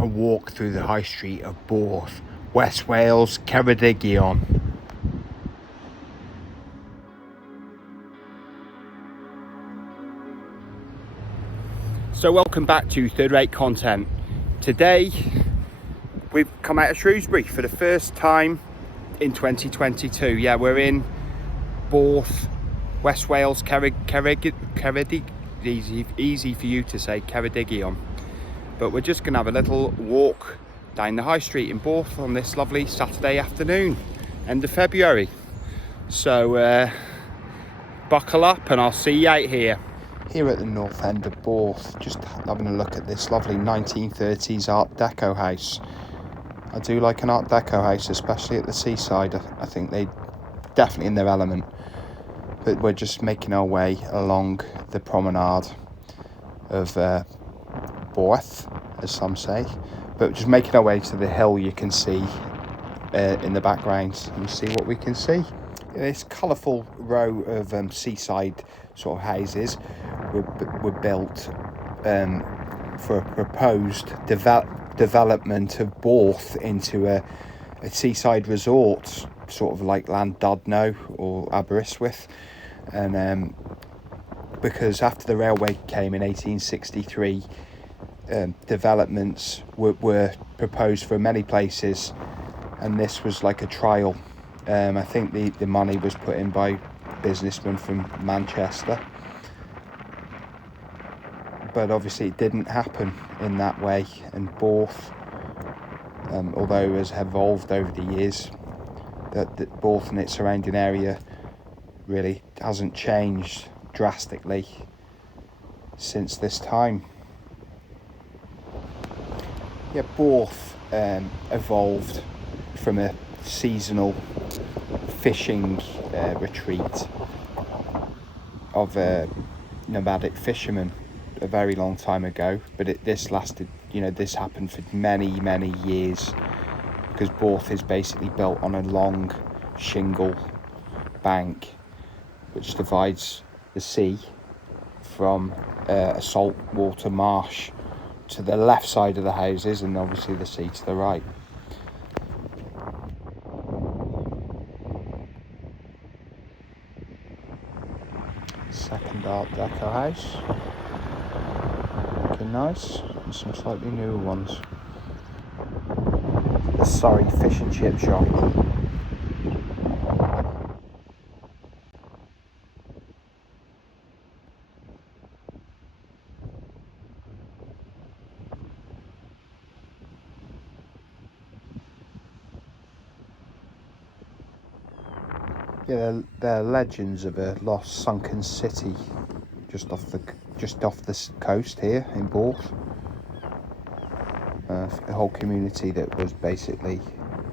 a walk through the high street of Borth, West Wales, Ceredigion. So welcome back to Third Rate Content. Today we've come out of Shrewsbury for the first time in 2022. Yeah, we're in Borth, West Wales, Ceredigion. Easy for you to say, Ceredigion. But we're just going to have a little walk down the high street in Borth on this lovely Saturday afternoon, end of February. So buckle up and I'll see you out here. Here at the north end of Borth, just having a look at this lovely 1930s Art Deco house. I do like an Art Deco house, especially at the seaside. I think they're definitely in their element. But we're just making our way along the promenade of Borth, as some say, but just making our way to the hill you can see in the background and see what we can see. This colourful row of seaside sort of houses were built for a proposed development of Borth into a seaside resort, sort of like Llandudno or Aberystwyth, and because after the railway came in 1863, developments were proposed for many places, and this was like a trial. I think the money was put in by businessmen from Manchester, but obviously it didn't happen in that way. And Borth, although it has evolved over the years, that Borth and its surrounding area really hasn't changed drastically since this time. Yeah, Borth evolved from a seasonal fishing retreat of nomadic fishermen a very long time ago, but this lasted, this happened for many years, because Borth is basically built on a long shingle bank which divides the sea from a saltwater marsh to the left side of the houses, and obviously the sea to the right. Second Art Deco house, looking nice, and some slightly newer ones. The Surrey Fish and Chip Shop. Yeah, they're legends of a lost sunken city just off the coast here in Borth. A whole community that was basically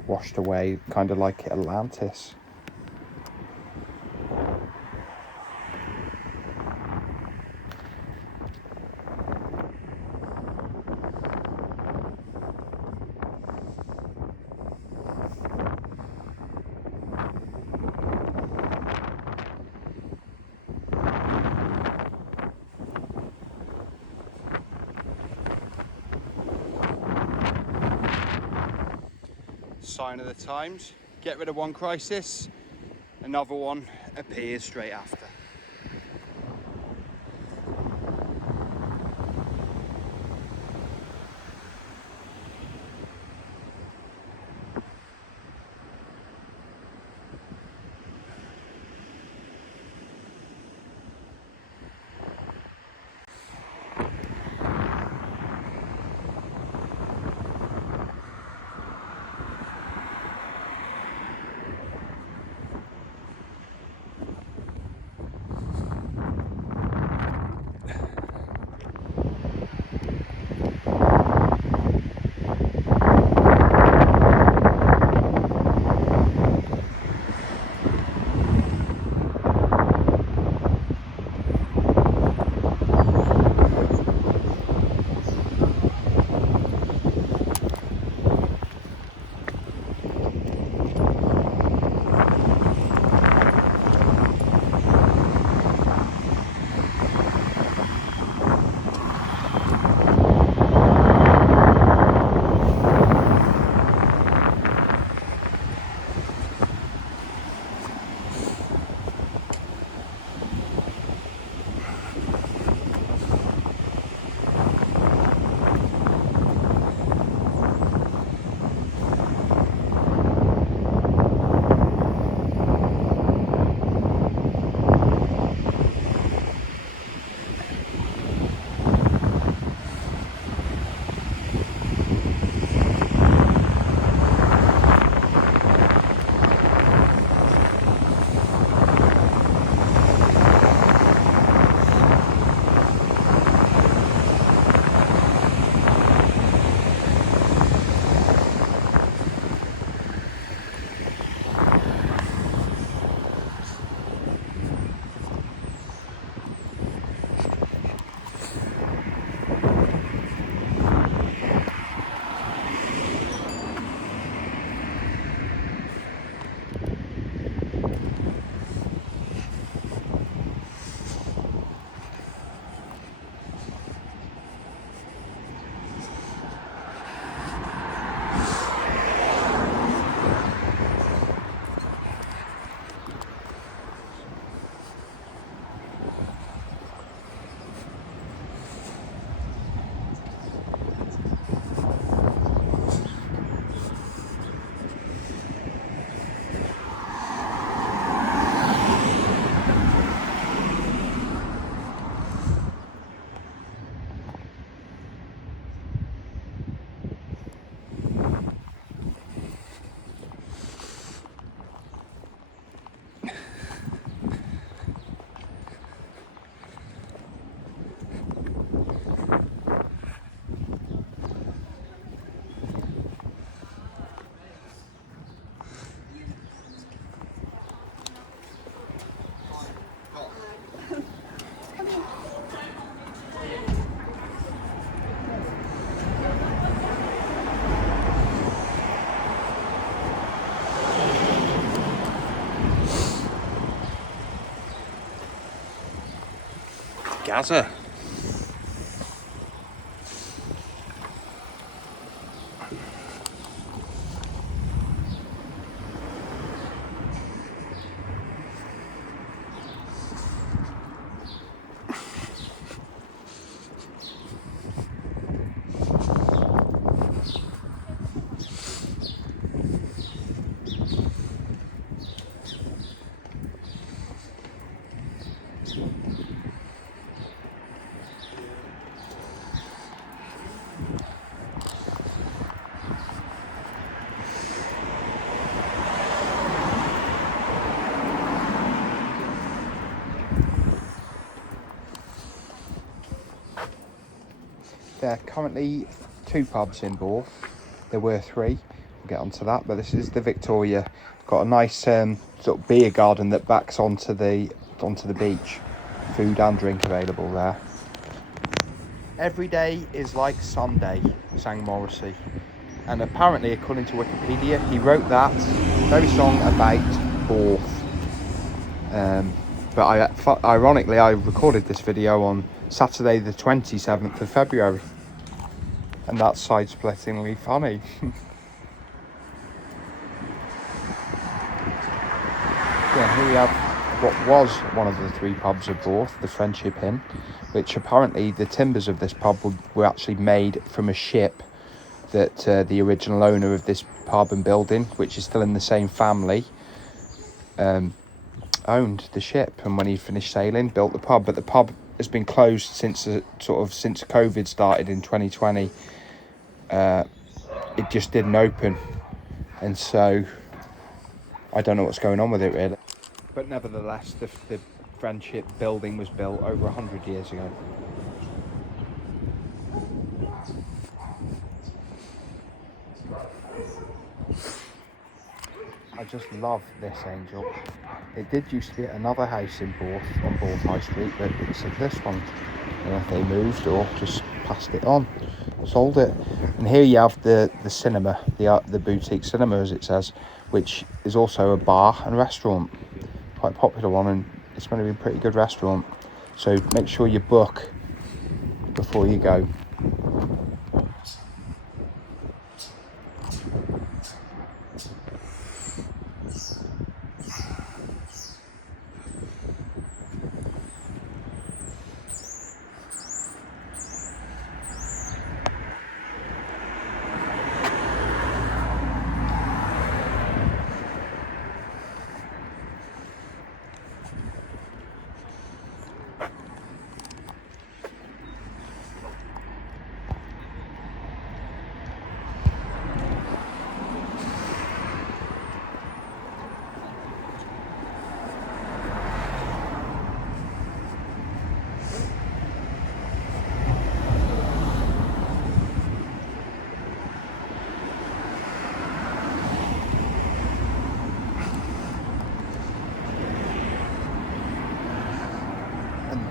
washed away, kind of like Atlantis. Sign of the times: get rid of one crisis, another one appears straight after. Gaza. There are currently 2 pubs in Borth. There were 3. We'll get onto that, but this is the Victoria. It's got a nice sort of beer garden that backs onto the beach. Food and drink available there. Every day is like Sunday, sang Morrissey. And apparently, according to Wikipedia, he wrote that very song about Borth. But ironically, I recorded this video on Saturday the 27th of February. And that's side-splittingly funny. Yeah, here we have what was one of the 3 pubs of Borth, the Friendship Inn, which apparently the timbers of this pub were actually made from a ship that the original owner of this pub and building, which is still in the same family, owned the ship, and when he finished sailing, built the pub. But the pub has been closed since since COVID started in 2020. It just didn't open, and so I don't know what's going on with it really. But nevertheless, the Friendship building was built over 100 years ago. I just love this angel. It did used to be at another house in Borth, on Borth High Street, but it's at this one. I don't know if they moved or just passed it on, sold it. And here you have the cinema, the boutique cinema as it says, which is also a bar and restaurant. Quite a popular one, and it's going to be a pretty good restaurant. So make sure you book before you go.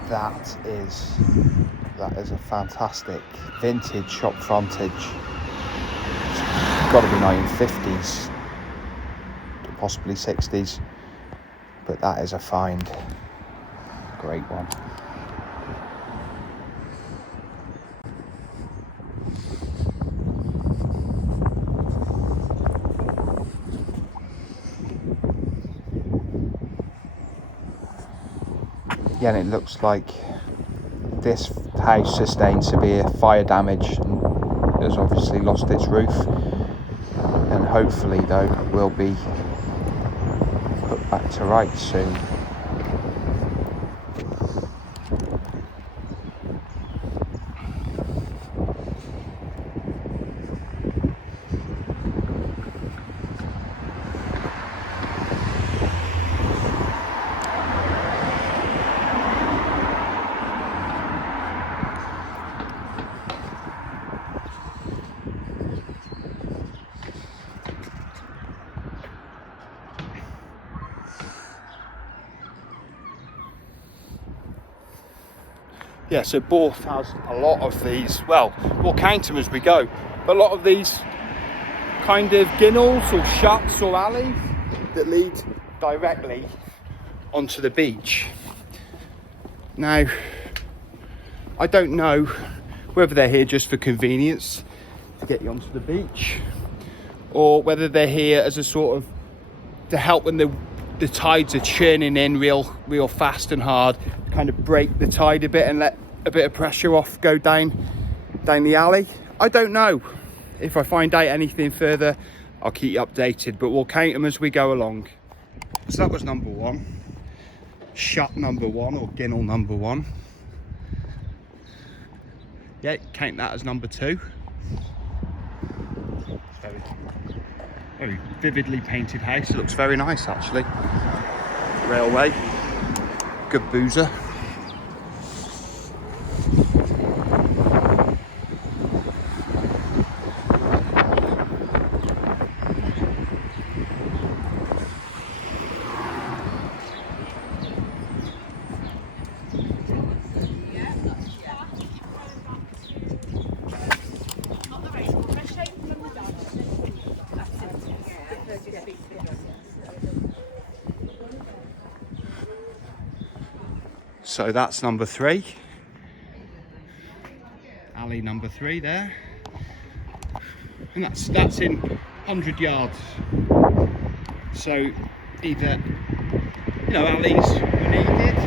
That is a fantastic vintage shop frontage. It's got to be 1950s, possibly 60s, but that is a find. Great one. Yeah, and it looks like this house sustained severe fire damage and has obviously lost its roof, and hopefully though will be put back to rights soon. Yeah, so Borth has a lot of these, well, we'll count them as we go, but a lot of these kind of ginnels or shuts or alleys that lead directly onto the beach. Now, I don't know whether they're here just for convenience to get you onto the beach, or whether they're here as a sort of to help when the tides are churning in real fast and hard, kind of break the tide a bit and let a bit of pressure off go down the alley. I don't know. If I find out anything further, I'll keep you updated, but we'll count them as we go along. So that was number one, shot number one, or ginnel number one. Yeah, count that as number two. Very vividly painted house. It looks very nice actually. Railway, good boozer. So that's number three. Alley number three there. And that's in 100 yards. So either, you know, alleys are needed,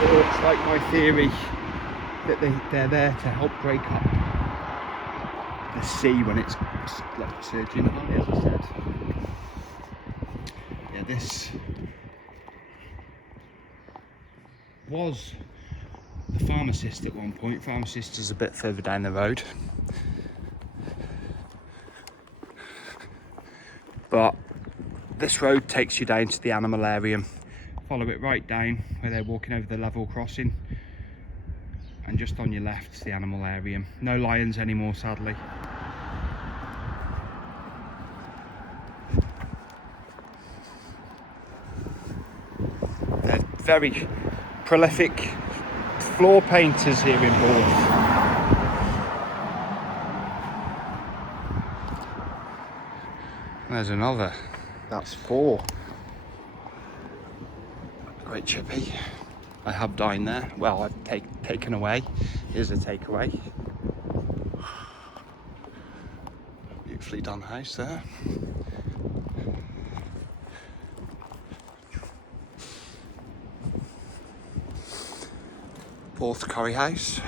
or it's like my theory that they're there to help break up the sea when it's like surging high, as I said. Yeah, this was the pharmacist at one point. Pharmacist is a bit further down the road, but this road takes you down to the animalarium. Follow it right down where they're walking over the level crossing, and just on your left is the animalarium. No lions anymore, sadly. They're very prolific floor painters here in Borth. There's another. That's four. Quite chippy. I have dined there. Well, I've taken away. Here's a takeaway. Beautifully done house there. Borth Curry House.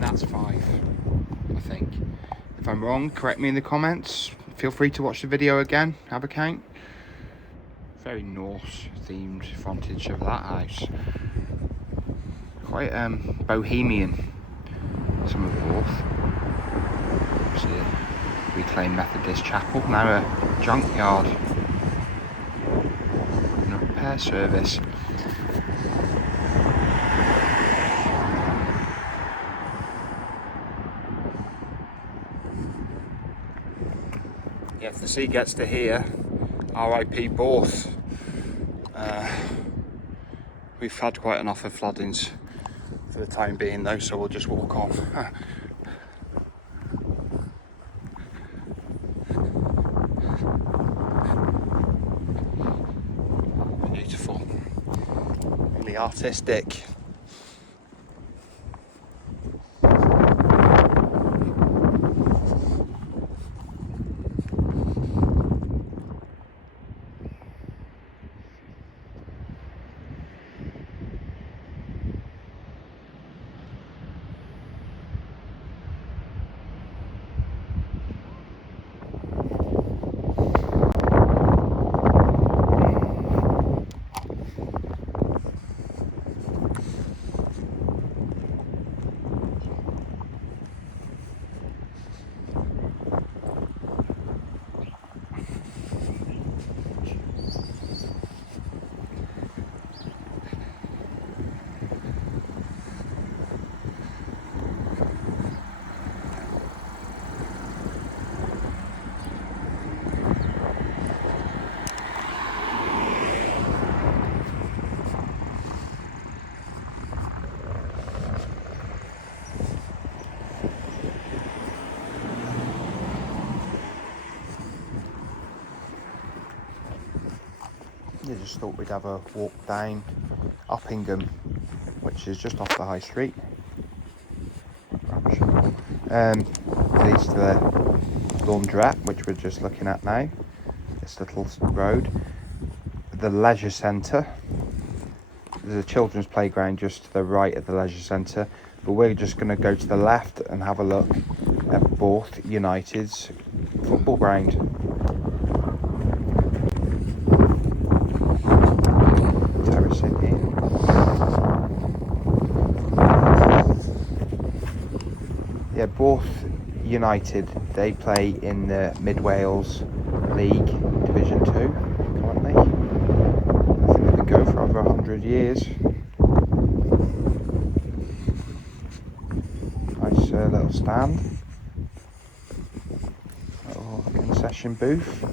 That's 5, I think. If I'm wrong, correct me in the comments. Feel free to watch the video again, have a count. Very Norse themed frontage of that house. Quite bohemian, some of Borth. It's a reclaimed Methodist chapel, now a junkyard and a repair service. Yeah, if the sea gets to here, RIP Borth. We've had quite enough of floodings for the time being though, so we'll just walk on. Beautiful, really artistic. just thought we'd have a walk down Uppingham, which is just off the high street. Leads to the laundrette, which we're just looking at now, this little road. The leisure centre, there's a children's playground just to the right of the leisure centre, but we're just going to go to the left and have a look at Borth United's football ground. Terracing here. Yeah, Borth United, they play in the Mid Wales League Division 2 currently. I think they've been going for over 100 years. Nice little stand. Little concession booth.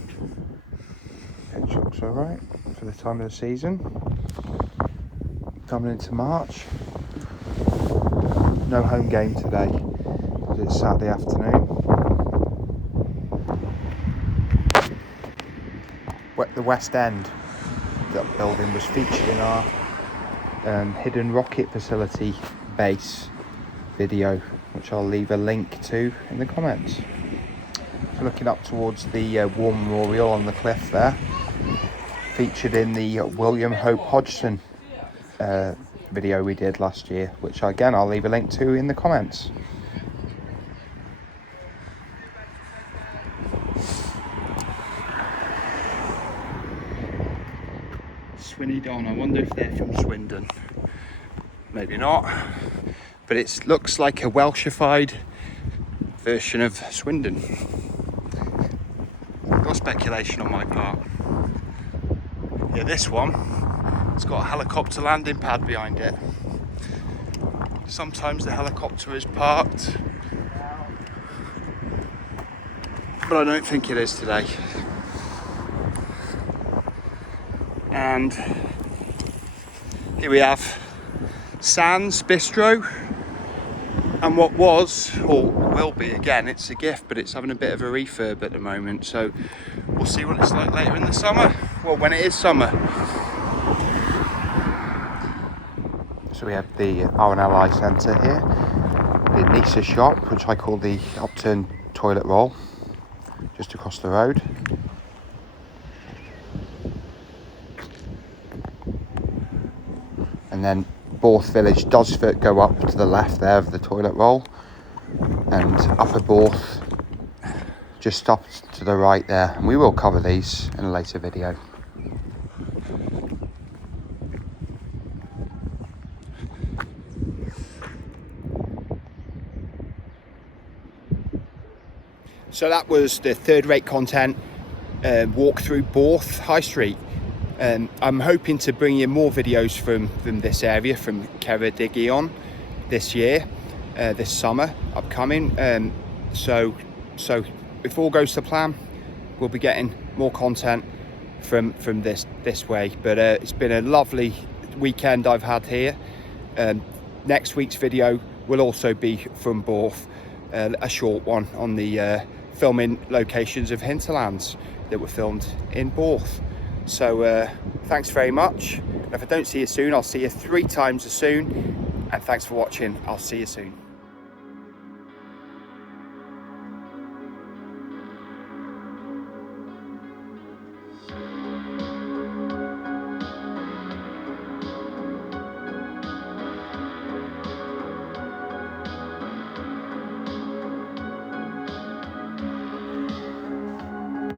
Pitch looks alright for the time of the season. Coming into March. No home game today, because it's Saturday afternoon. The West End, that building was featured in our hidden rocket facility base video, which I'll leave a link to in the comments. So looking up towards the War Memorial on the cliff there, featured in the William Hope Hodgson video we did last year, which again I'll leave a link to in the comments. Ceredigion, I wonder if they're from Swindon. Maybe not, but it looks like a Welshified version of Swindon. Got speculation on my part. Yeah, this one, it's got a helicopter landing pad behind it. Sometimes the helicopter is parked, but I don't think it is today. And here we have Sands Bistro, and what was, or will be again, it's a gift, but it's having a bit of a refurb at the moment, so we'll see what it's like later in the summer, well, when it is summer. So we have the R&LI centre here, the Nisa shop, which I call the upturned toilet roll, just across the road. And then Borth Village does go up to the left there of the toilet roll, and Upper Borth just up to the right there, and we will cover these in a later video. So that was the third-rate content walk through Borth High Street. I'm hoping to bring you more videos from this area, from Ceredigion, this year, this summer upcoming. So if all goes to plan, we'll be getting more content from this way. But it's been a lovely weekend I've had here. Next week's video will also be from Borth, a short one on the filming locations of hinterlands that were filmed in Borth. So thanks very much. If I don't see you soon, I'll see you 3 times as soon. And thanks for watching. I'll see you soon.